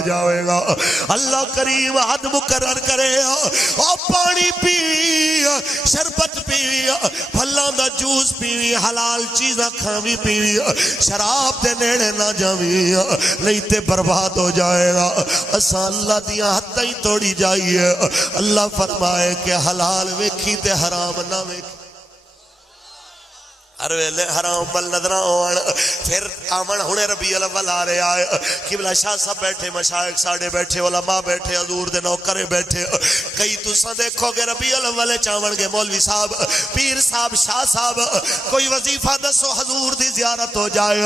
جاوے گا اللہ کریم حد مقرر کرے او پانی پی شربت پی پھلاں دا جوس پی حلال چیزاں کھاوی پی شراب دے نیڑے نہ جاوی نہیں تے برباد ہو جائے گا اساں اللہ دیاں حداں ہی توڑی جائیے اللہ فرمائے کہ حلال ویکھی تے حرام نہ ویکھی ہر ویلے حرام مل نظر آن پھر آمن ہونے ربیع الاول آ رہے آئے قبلہ شاہ صاحب بیٹھے مشائق ساڑے بیٹھے علماء بیٹھے حضور دے نوکرے بیٹھے کئی تُساں دیکھو گے ربیع الاول چاون گے مولوی صاحب پیر صاحب شاہ صاحب کوئی وظیفہ دسو حضور دی زیارت ہو جائے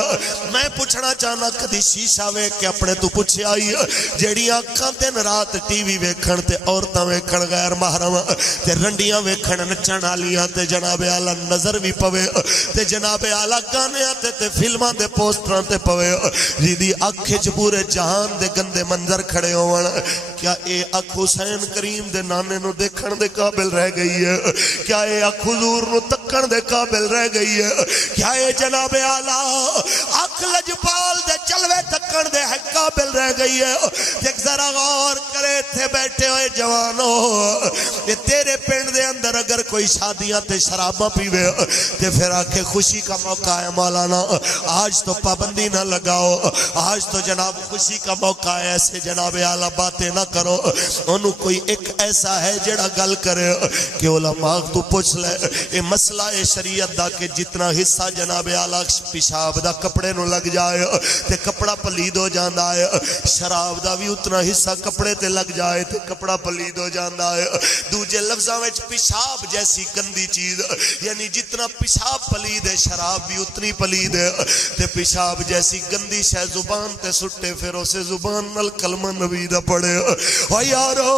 میں پوچھنا چاہنا کدی شیشہ ویکھ کے اپنے تو پوچھے آئی جیڑی آنکھاں دن رات ٹی وی ویکھن تے عورتاں ویکھن غیر محرم تے رنڈیاں ویکھن نچن والیاں تے جناب اعلی نظر بھی پوے تے جناب اعلیٰ گانے آتے تے فلمان دے پوسٹران تے پوے جیدی اکھچ پورے جہان دے گندے منظر کھڑے ہوون کیا اے اکھ حسین کریم دے نانے نو دیکھن دے قابل رہ گئی ہے کیا اے اکھ حضور نو تکن دے قابل رہ گئی ہے کیا اے جناب اعلیٰ اکھ لجپال دے جلوے تکن دے قابل رہ گئی ہے ایک ذرا غور کرے تھے بیٹھے ہوئے جوانو یہ تیرے پینڈ دے اندر اگر کوئی شادیاں تے شرابہ پیوے تے پھر آکھے خوشی کا موقع ہے مولانا آج تو پابندی نہ لگاؤ آج تو جناب خوشی کا موقع ہے ایسے جناب اعلیٰ باتیں نہ کرو انہوں کوئی ایک ایسا ہے جڑا گل کرے کہ علماء تو پوچھ لے یہ مسئلہ شریعت دا کہ جتنا حصہ جناب اعلیٰ پیشاب دا کپڑے نو لگ جائے تے کپڑا پلید ہو جاندہ ہے شراب دا بھی اتنا حصہ کپڑے تے لگ جائے تے کپڑا پلید ہو جاندہ ہے دوجے لفظاں وچ پیشاب جیسی گندی چیز یعنی جتنا پیشاب پلید ہے شراب بھی اتنی پلید ہے تے پیشاب جیسی گندی شے زبان تے سٹے پھر اسے زبان نل کلمہ نبی دا پڑے او یارو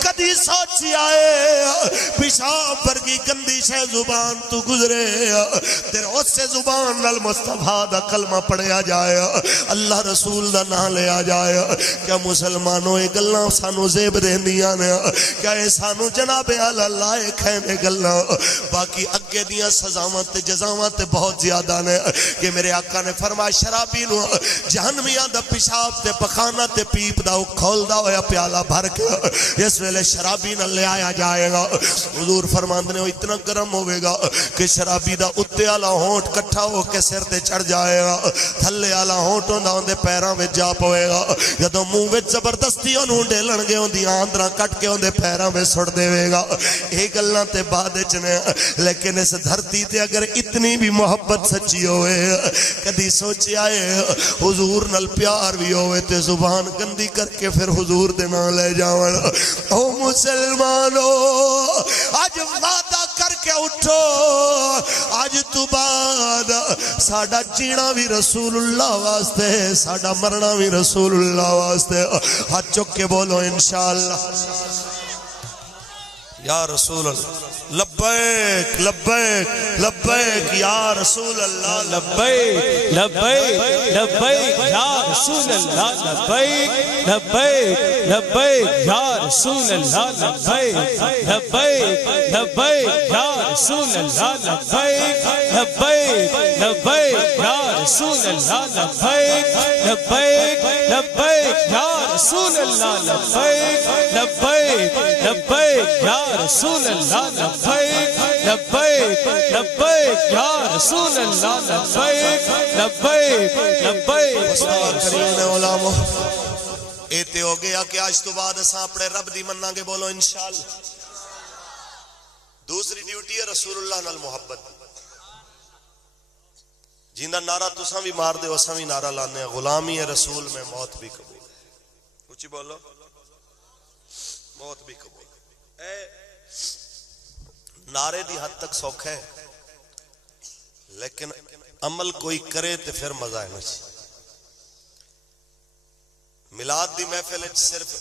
کدی سوچی آئے پیشاب پر کی گندی شے زبان تو گزرے تیر اسے زبان نل مصطفیٰ دا کلمہ پڑھیا جائے اللہ رسول دا نہ لیا جائے کیا مسلمانوں ایک اللہ سانو زیب دینیاں نے کیا اے سانو جناب اللہ ایک ہے میں گلنا باقی اگے دیاں سزاوات جزاوات بہت زیادہ نے کہ میرے آقا نے فرمایا شرابی نو جہنمیاں دا پیشاب تے پخانہ تے پیپ دا کھول دا ہویا پیالہ بھر کے اس ویلے شرابی نہ لے آیا جائے گا حضور فرماندے نے اتنا گرم ہوئے گا کہ شرابی دا اتے آلا ہونٹ کٹھا ہو کے سر تے چڑھ جائے گا تھلے آلا ہونٹ ہوندہ ہوندے پیران وچ جا پوے گا جدو منہ وچ زبردستی انہوں ڈیلن گے ہوندی آندرہ کٹ کے ہوندے پیران وچ سڑ دے وے گا ایک اللہ تے بعد چنے لیکن اس دھرتی تے اگر اتنی بھی محبت سچی ہوئے کدی سوچی آئے حضور نل پیار بھی ہوئے تے زبان گندی کر کے پھر حضور دے نہ لے جاون او مسلمانو آج وعدہ کر کے اٹھو آج تو بعد ساڑا جینا بھی رسول اللہ واسطے ساڑا مرنا بھی رسول اللہ واسطے ہاتھ چک کے بولو انشاءاللہ یا رسول اللہ لبیک لبیک لبیک یا رسول اللہ لبیک لبیک لبیک یا رسول اللہ لبیک لبیک لبیک یا رسول اللہ لبیک لبیک لبیک یا رسول اللہ لبیک لبیک لبیک یا رسول اللہ لبیک لبیک لبیک یا رسول اللہ لبیک لبیک لبیک یا رسول اللہ لبیک لبیک لبیک یا رسول اللہ لبیک لبیک لبیک مصطفیٰ کریم علامہ ایتے ہو گیا کہ آج تو بعد اساں اپنے رب دی مننا کے بولو انشاءاللہ دوسری ڈیوٹی ہے رسول اللہ نال محبت جیندہ نعرہ تساں بھی مار دے اساں بھی نعرہ لانے غلامی رسول میں موت بھی قبول اچھی بولو موت بھی قبول اے نعرے دی حد تک سوکھ ہے لیکن عمل کوئی کرے تے پھر مزہ ہے نچ میلاد دی محفل صرف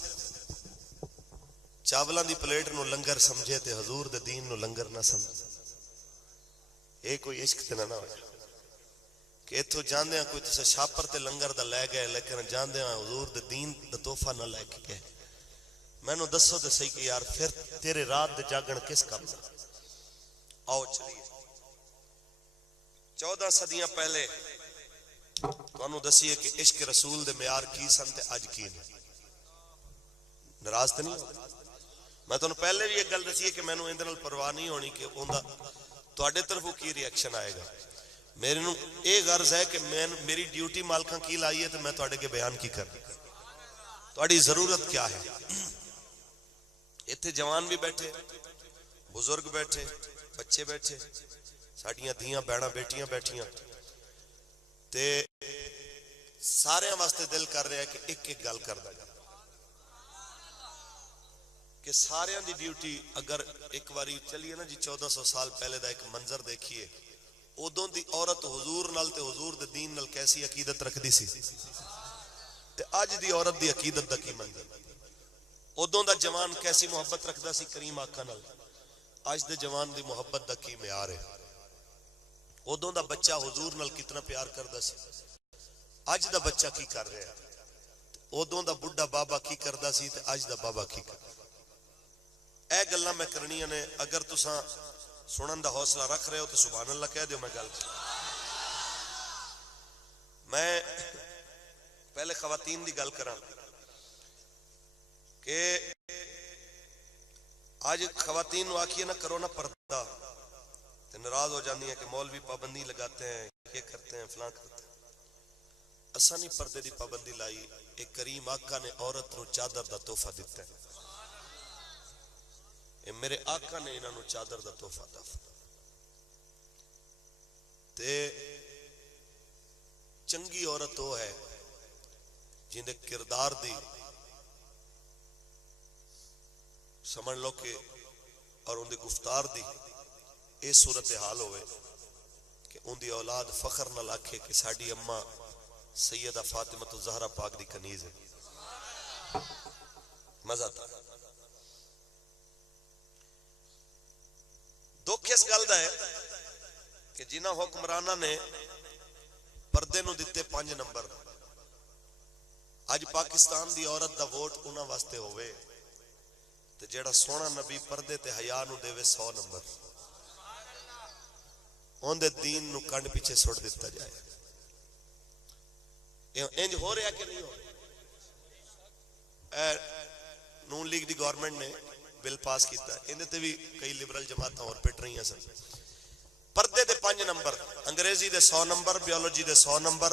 چاولاں دی پلیٹ نو لنگر سمجھے تے حضور دے دین نو لنگر نہ سمجھے اے کوئی عشق تے نہ ہو کہ اتھو جاندے ہیں کوئی تسے شاپر تے لنگر دا لے گئے لیکن جاندے ہیں حضور دے دین دا توفہ نہ لے کے گئے میں نو دسو تے صحیح کہ یار پھر تیرے رات دے جاگن کس کام دا آؤ چلیے 14 صدیاں پہلے تانوں دسیے کہ عشق رسول دے معیار کی سن تے اج کی نے. ناراض تے نہیں ہو؟ میں تانوں پہلے بھی ایک گل دسی کہ مینوں اندر نال پرواہ نہیں ہونی کہ اوندا تواڈے طرفوں کی ری ایکشن آئے گا. میرے نوں یہ غرض ہے کہ میں میری ڈیوٹی مالکاں کی لائی ہے تو میں تواڈے کے بیان کی کرنا. تواڈی ضرورت کیا ہے؟ اتنے جوان بھی بیٹھے, بزرگ بیٹھے, بچے بیٹھے, ساڈیاں دھیاں بہناں بیٹیاں بیٹھیاں, تے سارے واسطے دل کر رہا ہے کہ ایک ایک گل کر دیں کہ سارے دی ڈیوٹی. اگر ایک باری چلیے نا جی 1400 سال پہلے دا ایک منظر دیکھیے, ادوں دی عورت حضور نال تے حضور دے دین نال کیسی عقیدت رکھدی سی تے اج دی عورت دی عقیدت دا کی منظر. ادوں دا جوان کیسی محبت رکھدا سی کریم آقا نال, اج دے جوان دی محبت دا کی معیار ہے. ادوں دا بچہ حضور نال کتنا پیار کردا سی, اج دا بچہ کی کر رہا ہے. ادوں دا بڈھا بابا کی کردا سی تے اج دا بابا کی کردا. اے گلاں میں کرنیاں نے. اگر تساں سنن دا حوصلہ رکھ رہے ہو تو سبحان اللہ کہہ دیو. میں گل میں پہلے خواتین دی گل کراں کہ آج خواتین نو آکھیے نہ کرو نہ پردہ تو ناراض ہو جاندی ہیں کہ مولوی پابندی لگاتے ہیں, یہ کرتے ہیں, فلاں کرتے ہیں. اساں نہیں پردے دی پابندی لائی. ایک کریم آقا نے عورت نو چادر دا تحفہ دیتا ہے. میرے آقا نے انہوں چادر دا تحفہ دا تے چنگی عورت وہ ہے جن دے کردار دی سمجھ لو کہ اور ان دے گفتار دی اے صورتحال ہوئے کہ ان دی اولاد فخر نہ لاکھے کہ ساڈی اماں سیدہ فاطمہ الزہرا پاک دی کنیز ہے. مزہ تھا. دکھ اس گل دا ہے کہ جنہاں حکمرانہ نے پردے نو دتے 5 نمبر, اج پاکستان دی عورت دا ووٹ انہاں واسطے ہوئے تے جیڑا سونا نبی پردے تے حیا نو دے 100 نمبر, اون دے دین نو کنڈ پیچھے سٹ دتا جائے. انج ہو رہا کہ نہیں ہو رہا؟ نون لیگ دی گورنمنٹ نے بل پاس کیتا ہے, اندے تے بھی کئی لبرل جماعتاں اور پٹ رہی ہیں سن. پردے دے 5 نمبر, انگریزی دے 100 نمبر, بیولوجی دے 100 نمبر,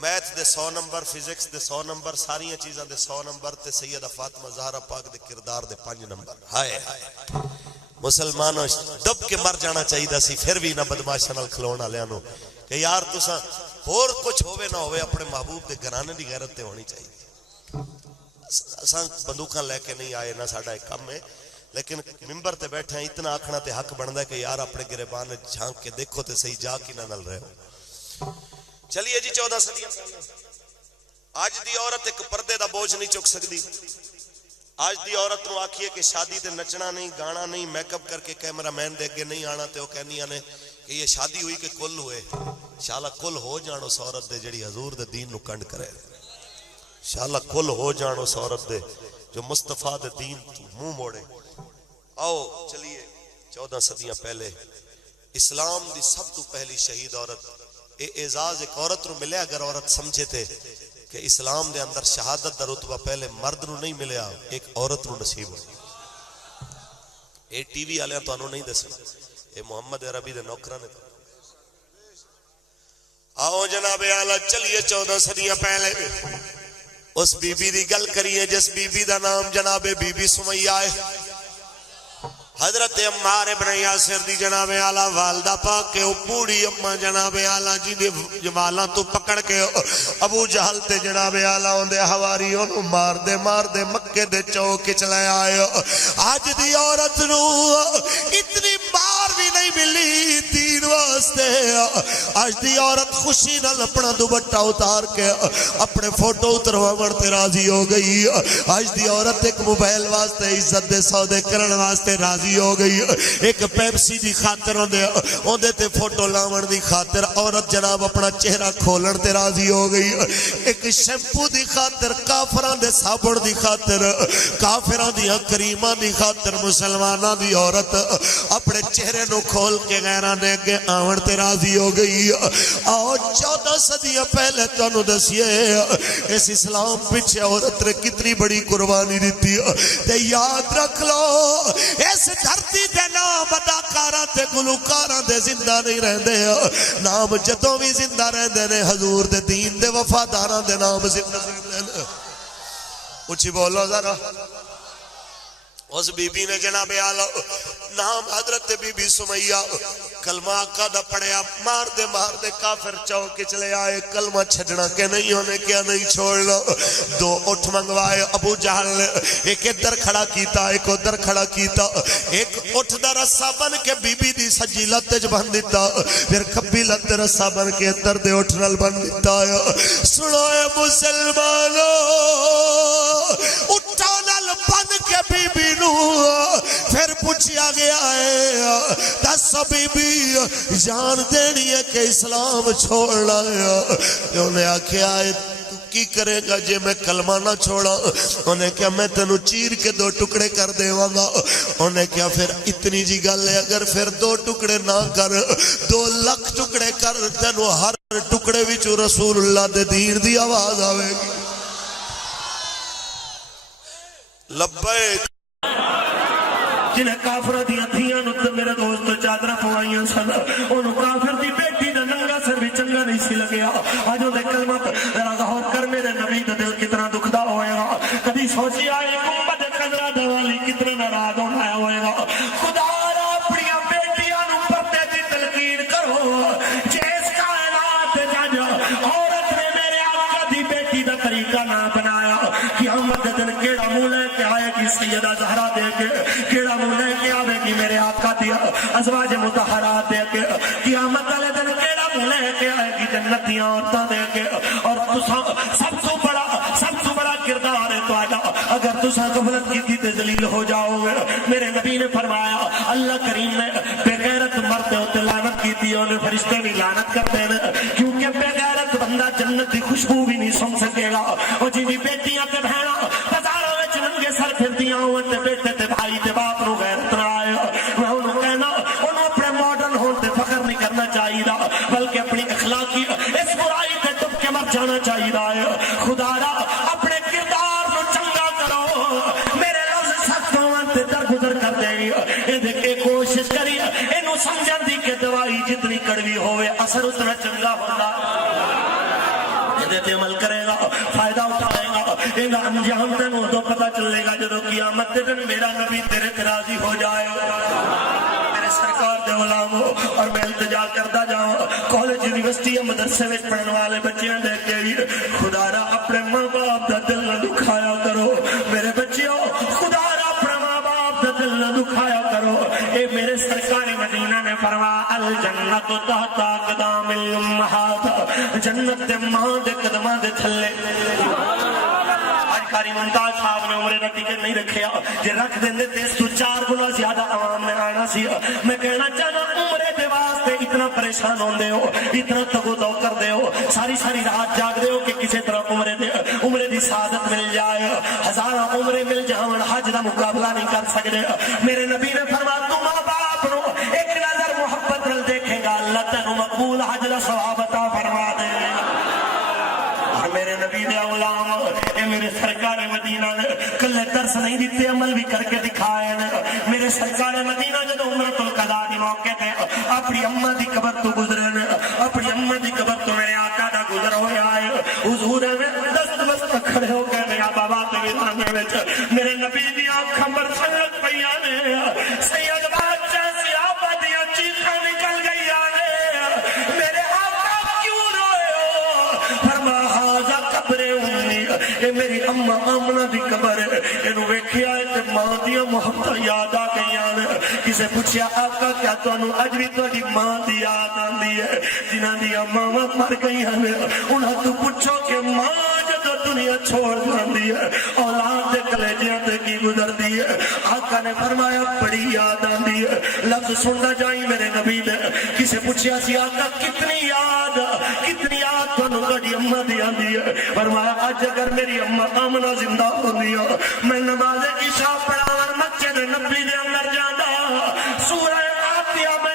میتھ دے 100 نمبر, فزکس دے 100 نمبر, ساریاں چیزاں دے 100 نمبر تے سیدہ فاطمہ زہرا پاک دے کردار دے 5 نمبر. ہائے ہائے مسلمانوں دب کے مر جانا چاہیے سی پھر بھی نہ بدماشاں نال کھلون والےاں نو کہ یار تساں ہور کچھ ہوے نہ ہوے اپنے محبوب دے گھرانے دی غیرت تے ہونی چاہیے. اساں بندوقاں لے کے نہیں آئے, نہ ساڈا ایک کم ہے, لیکن ممبر تے بیٹھے ہیں اتنا آکھنا تے حق بندا ہے کہ یار اپنے گریبان جھانک کے دیکھو تے صحیح جا کی نہ نل رہے ہو. چلیے جی 14 صدیاں اج دی عورت ایک پردے دا بوجھ نہیں چک سکتی. اج دی عورت نو آکھیے کہ شادی تے نچنا نہیں, گانا نہیں, میک اپ کر کے کیمرہ مین دے اگے نہیں آنا تے وہ کہنیاں نے کہ یہ شادی ہوئی کہ کل ہوئے. انشاءاللہ کل ہو جان اس عورت دے جڑی حضور دے دین نو کنڈ کرے. انشاءاللہ کل ہو جان اس عورت دے جو مصطفیٰ دے دین تو منہ موڑے. آؤ چلیے 14 صدیاں پہلے اسلام دی سب تو پہلی شہید عورت, اے اعزاز ایک عورت نو ملے. اگر عورت سمجھے تھے کہ اسلام دے اندر شہادت دا رتبہ پہلے مرد نو نہیں ملیا, ایک عورت نو نصیب ہو. اے ٹی وی والے تانوں نہیں دسنا, اے محمد عربی دے نوکراں نے. آؤ جناب اعلی چلیے 14 صدیاں پہلے اس بی بی دی گل کریے جس بی بی دا نام جناب بی بی سمیہ ہے. حضرت عمار ابن یاسر دی جناب اعلی والدہ پاک کے بوڑھی اما جناب اعلی جی دے جمالاں تو پکڑ کے ابو جہل تے جناب اعلی اوندے حواریوں نو مار دے مکے دے چوک وچ لے آئے. اج دی عورت نو اتنی مار بھی نہیں ملی دین واسطے. اج دی عورت خوشی نال اپنا دوپٹہ اتار کے اپنے فوٹو اترواون تے راضی ہو گئی. اج دی عورت ایک موبائل واسطے عزت دے سودے کرن واسطے راضی ہو گئی. ایک پیپسی دی خاطر اوندے تے فوٹو لاون دی خاطر عورت جناب اپنا چہرہ کھولن تے راضی ہو گئی. ایک شیمپو دی خاطر, کافراں دے صابن دی خاطر, کافراں دی کریماں دی خاطر مسلماناں دی عورت اپنے چہرے نو کھول کے غیران دے کے آون تے راضی ہو گئی آؤ 14 صدیاں پہلے تانوں دسیے اس اسلام پیچھے عورت نے کتنی بڑی قربانی دیتی تے یاد رکھ لو اس دھرتی تے نام اداکاراں تے گلوکاراں دے زندہ نہیں رہندے نام جدوں بھی زندہ رہندے نے حضور دے دین دے وفاداراں دے نام زندہ رہندے نے اچھی بولو ذرا اس بی بی نے جناب آلو نام حضرت بی بی سمیہ کلمہ آقا دا پڑھیا مار دے کافر چوک چلے آئے کلمہ چھڑنا کہ نہیں ہونے کیا نہیں چھوڑنا 2 اٹھ منگوائے ابو جہل نے ایک ادھر کھڑا کیتا ایک ادھر کھڑا کیتا ایک اٹھ دا رسا بن کے بی بی دی سجی لتج بن دیتا پھر کھبی لت رسا بن کے ادھر دے اٹھ نل بن دیتا سنو اے مسلمانو اٹھا نل بن کے بی بی نو پھر پوچھیا گیا ہے دس بی بی جان دینی ہے کہ اسلام چھوڑنا ہے انہیں آکھیا ہے تو کی کرے گا جے میں کلمہ نہ چھوڑا انہیں کیا میں تنو چیر کے 2 ٹکڑے کر دے گا انہیں کیا پھر اتنی جی گل ہے اگر پھر 2 ٹکڑے نہ کر 2 لاکھ ٹکڑے کر تنو ہر ٹکڑے وچوں رسول اللہ دے دین دی آواز آوے گی لبیک جنہیں کافرہ دیا تھیاں نتے میرے دوست چادرہ پوائیاں سن انہوں کافر دی بیٹی دا ننگا سر بھی چنگا نہیں سی لگیا آجوں دے کلمت غور کر میرے نبی دا دل کتنا دکھدا ہوئے گا کبھی سوچی آئے گمبد قدرہ دوالی کتنا ناراض ہونا ہوئے گا خدا را اپنی بیٹیاں نو پردے دی تلقین کرو جیس کائنات جج عورت نے میرے آقا دی بیٹی دا طریقہ نہ بنایا قیامت دن کیڑا مولے کے آئے گی سیدہ زہرہ دے کے کیڑا مولے کے آئے گی میرے آقا دیا ازواج متحرات دے کے قیامت والے دن کیڑا مولے کے آئے گی جنتیاں عورتاں دے کے اور سب سے بڑا کردار ہے تو آجا اگر تسا غفلت کی تے ذلیل ہو جاؤ گے میرے نبی نے فرمایا اللہ کریم نے بے غیرت مرد ہوتے لعنت کی تھی اور فرشتے بھی لعنت کرتے ہیں کیونکہ بے غیرت بندہ جنت کی خوشبو بھی نہیں سن سکے گا اور جی بھی بیٹیاں تے بہنا بازاروں میں چننگے سر پھرتیاں ہوئے تے بیٹے تے بھائی تے باپ نو غیرت نہ آئے میں انہوں کہنا انہوں اپنے ماڈرن ہوتے فخر نہیں کرنا چاہیے بلکہ اپنی اخلاقی اس برائی تے ڈب کے مر جانا چاہیے خدا را اپنے کردار نو چنگا کرو میرے لفظ سخت ہوئے تے درگزر کر دے گی اے دیکھے کوشش کری انہوں سمجھن دی کہ دوائی جتنی کڑوی ہوئے اثر اتنا چنگا ہوگا عمل کرے گا فائدہ اٹھائے گا انہا انجام تنو تو پتہ چلے گا جدو قیامت دن میرا نبی تیرے تراضی ہو جائے میرے سرکار دے غلام ہو اور میں التجا کرتا جاؤں کالج یونیورسٹی مدرسے میں پڑھنے والے بچیاں دیکھ کے خدا را اپنے ماں باپ دا دل نہ دکھایا کرو میرے بچیوں خدا را اپنے ماں باپ دا دل نہ دکھایا کرو اے میرے سرکار مدینہ نے فرمایا الجنت تحت اقدام الامہات جنت دے ماں دے قدماں دے تھلے آج قاری ممتاز صاحب نے عمرے کا ٹکٹ نہیں رکھیا جے رکھ دیندے تے اس تو 4 گنا زیادہ عوام میں آنا سی میں کہنا چاہنا عمرے دے واسطے اتنا پریشان ہوندے ہو اتنا تگو دو کر دے ہو ساری رات جاگ دے ہو کہ کسی طرح عمرے دی سعادت مل جائے ہزارہ عمرے مل جاون حج دا مقابلہ نہیں کر سکتے میرے نبی نے فرمایا تو ماں باپ نو ایک نظر محبت نال دیکھے گا اللہ تینو مقبول حج دا ثواب عطا فرما دے اور میرے نبی دے غلام اے میرے سرکار مدینہ نے کلے درس نہیں دیتے عمل بھی کر کے دکھائے میرے سرکار مدینہ جدو عمرۃ القضاء دی موقع تے اپنی اماں دی قبر تو گزرے اپنی اماں دی قبر تو میرے آقا دا گزر ہویا ہے حضور میں دست کھڑے ہو گئے میرا بابا تے میرے نبی دی آنکھاں برسن لگ پیاں نے سید بادشاہ صحابہ دی چیخاں نکل گئی میرے آقا کیوں روئے ہو فرمایا ھذا قبر امی اے میری اماں آمنہ دی قبر ہے انہوں ویکھیا ہے تے ماں دی محبت یاد آ گئیاں نے کسے پوچھیا آقا کیا تانوں اج بھی تہاڈی ماں دی یاد آندی ہے جنہاں دی ماں مر گئیاں نے انہاں تو پوچھو کہ ماں جدوں دنیا چھوڑ جاندی ہے اولاد دے کلیجیاں تے کی گزردی ہے آقا نے فرمایا بڑی یاد آندی ہے لفظ سننا جائیں میرے نبی نے کسے پوچھیا سی آقا کتنی یاد تانوں تہاڈی اماں دی آندی ہے فرمایا اج اگر میری اماں آمنہ زندہ ہوندی ہے میں نماز عشاء پڑھاون مسجد نبی دے اندر جاندا سورہ فاتحہ میں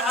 8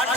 8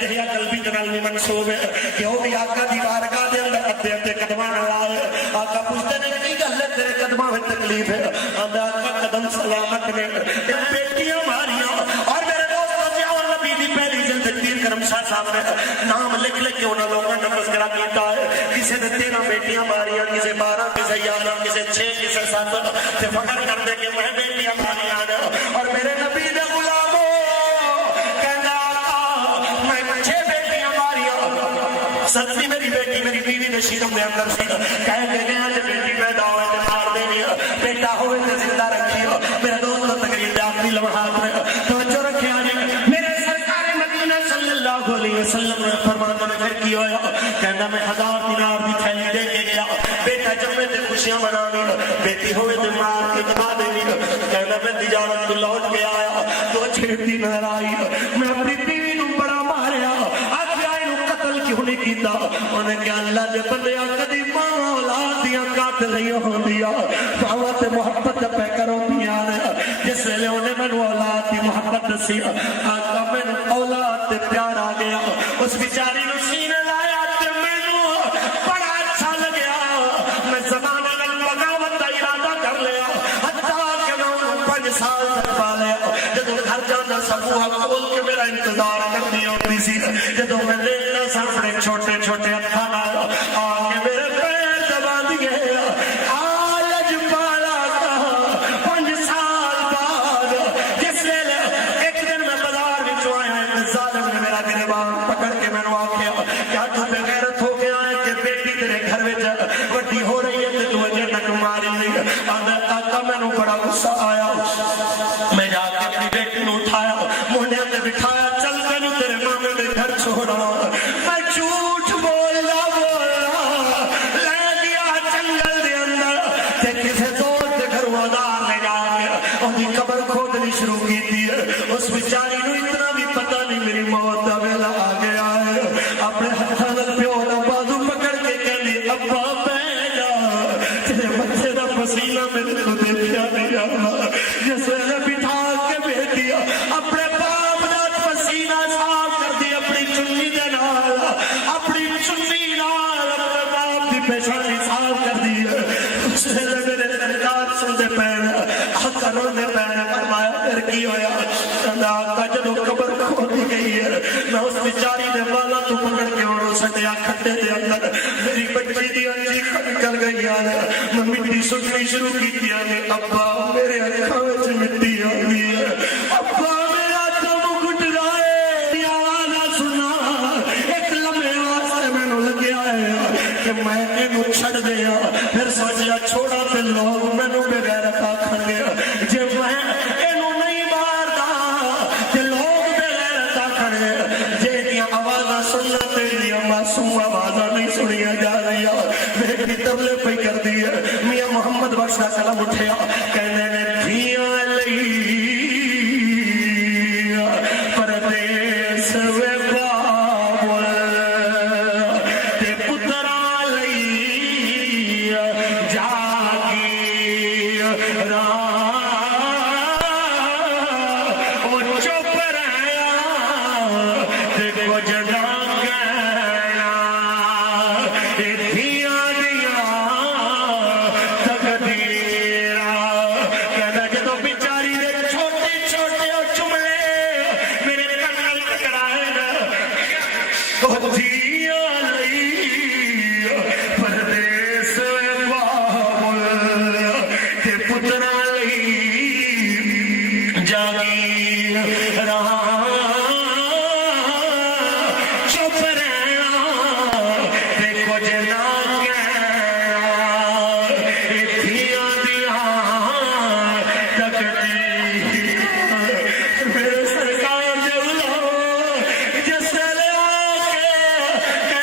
جہیا قلبی دے نال بھی منسوب ہے کہ وہ بھی آقا دی بارگاہ دے اندر ادھے ادھے قدماں نال آئے آقا پوچھتے نے کی گل ہے تیرے قدماں میں تکلیف ہے آندا آقا قدم سلامت نے بیٹیاں ماریاں اور میرے دوست جاؤ نبی دی پہلی جلد پیر کرم شاہ صاحب نے نام لکھ لکھ کے انہاں لوگوں نے تذکرہ کیتا ہے کسی نے 13 بیٹیاں ماریاں کسی 12 کسی 11 کسی 6 کسی 7 تے فخر کر دے کہ میں بیٹیاں ماریاں اور میرے نبی دے غلاموں کہندا آقا میں 6 بیٹیاں ماریاں سچی میری بیٹی میری بیوی نے شیرم دے اندر سی کہہ کے گیا کہ بیٹی پیدا ہوئے تے مار دینی بیٹا ہوئے تے زندہ رکھیو میرے دوست تقریر دے آخری لمحات میں توجہ رکھیا جی میرے سرکار مدینہ صلی اللہ علیہ وسلم نے فرمایا میں پھر کی ہویا کہنا میں 1000 دینار دی تھیلی دے کے گیا بیٹا جمعے تے خوشیاں منانی بیٹی ہوئے تے مار کے دبا دینی کہنا میں تجارت تو لوٹ کے آیا تو 6 دینار آئی میں اپنی بیوی نو بڑا ماریا کیوں نہیں کیتا انہیں کہ اللہ دے بندیاں کدی ماں اولاد دیاں قاتل نہیں ہوندیاں ماں تے محبت پہ کرو دیاں جس ویلے انہیں مینوں اولاد دی محبت دسی آقا مینوں اولاد تے پیار آ گیا اس بیچاری نو سینے لایا تے مینوں بڑا اچھا لگیا میں زمانے نال بغاوت دا ارادہ کر لیا حتیٰ کہ میں 5 سال تک پالیا جدوں گھر جانا سبوہ کھول کے میرا انتظار کرنی ہوتی سی جدوں میں لینا سامنے چھوٹے چھوٹے ہتھاں آگے میرے پیر دبا دیے آج پالا کا 5 سال بعد جس ویلے ایک دن میں بازار وچوں آیا ایک ظالم نے میرا گریبان پکڑ کے میں نے آکھیا کیا تو بے غیرت ہو گیا ہے کہ بیٹی تیرے گھر وچ وڈی ہو رہی ہے تے تو اجے تک ماری نہیں آقا میں نے بڑا غصہ آیا میں جا کے اپنی بیٹی نو اٹھایا مونڈے تے بٹھایا چل تینوں تیرے مامے دے گھر چھوڑا میں جھوٹ بولنا لے دیا جنگل دے اندر تے کسے دوست دے گھر وادار لے جا کے اندی قبر کھودنی شروع کی تھی اس بیچاری نو اتنا بھی پتہ نہیں میری موت دا ویلا آ گیا ہے اپنے ہتھاں نال پیو دا بازو پکڑ کے کہندی ابا بیٹھ جا تیرے بچے دا پسینہ میرے کو دیکھیا نہیں جانا جس ویلے بٹھا کے بھیج دیا اپنے باپ دا پسینہ صاف کر دی اپنی چنی دے نال اپنی چنی نال اپنے باپ دی پیشانی صاف کر دی اس ویلے میرے سرکار سندے پیر آقا روندے پیر فرمایا پھر کی ہویا آقا جدوں قبر کھودی گئی ہے میں اس بیچاری دے والا تو پکڑ کے اڑو سٹیا کھڈے دے اندر میری بچی دی انجیخ نکل گئی میں مٹی سٹنی شروع کی ابا میرے اکھاں وچ مٹی آ گئی ہے ابا میرا دم گھٹ رہا ہے آواز سنا ایک لمحے واسطے مینوں لگیا ہے کہ میں اینو چھڑ دیا پھر سوچیا چھوڑا تے لوگ مینوں بے غیرت آکھن گے جے میں اینو نہیں ماردا تے لوگ بے غیرت آکھن گے جے دی آوازاں سننا تے دی معصوم آوازاں نہیں سنیا جا رہی میری تبلے پہ کر دی ہے میاں محمد بخش کا قلم اٹھیا کہنے نے دھیاں لئی پردیس وے بابل تے پترا لئی جاگی راہ او چپ رہیا تے کچھ نہ کہنا اے دھیاں دیاں تقدیراں کہنا جدوں بیچاری دے چھوٹے چھوٹے چمڑے میرے کنال ٹکرائے نا او دھیاں لئی پردیس بابل تے پترا لئی جاگی راہ چپ رہنا تے کچھ نہ کہنا اے دھیاں دیاں تقدیر میرے سرکار دے بلاؤ جس ویلے آ کے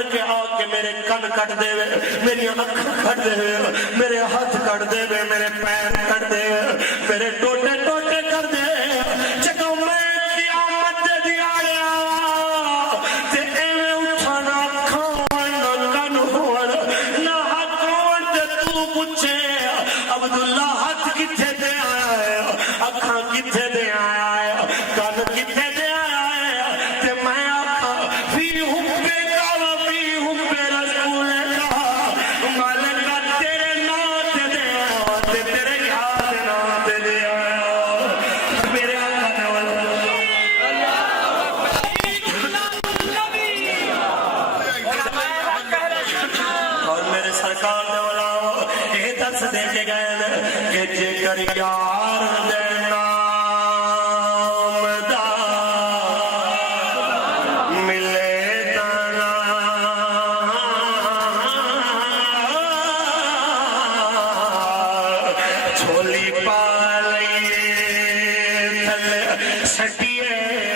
کر کے آ کے میرے کن کٹ دے میری اکھاں کٹ دے میرے ہاتھ کٹ دے میرے پیر کٹ دے میرے ٹوٹے ٹوٹے کر دے جدوں میں قیامت دے دیاڑیا تے ایویں اٹھانا کھاون کن ہون نہ ہاتھ ہون تے تو پوچھے عبداللہ ہاتھ کتھے دے آیا ہے اکھاں کتھے دے آیا ہے کن کتھے دے آیا ہے تے میں آکھاں فی حبے کا وفی حبے رسول کا مالکہ تیرے نام تے دے آیا تے تیرے یاد نام تے دے آیا میرے آقا نے اور میرے سرکار نے بولا یہ دس دے کے گئے کہ جے کر یار دے نام دا ملے دانا چھولی پا لئیے تھلے سٹیے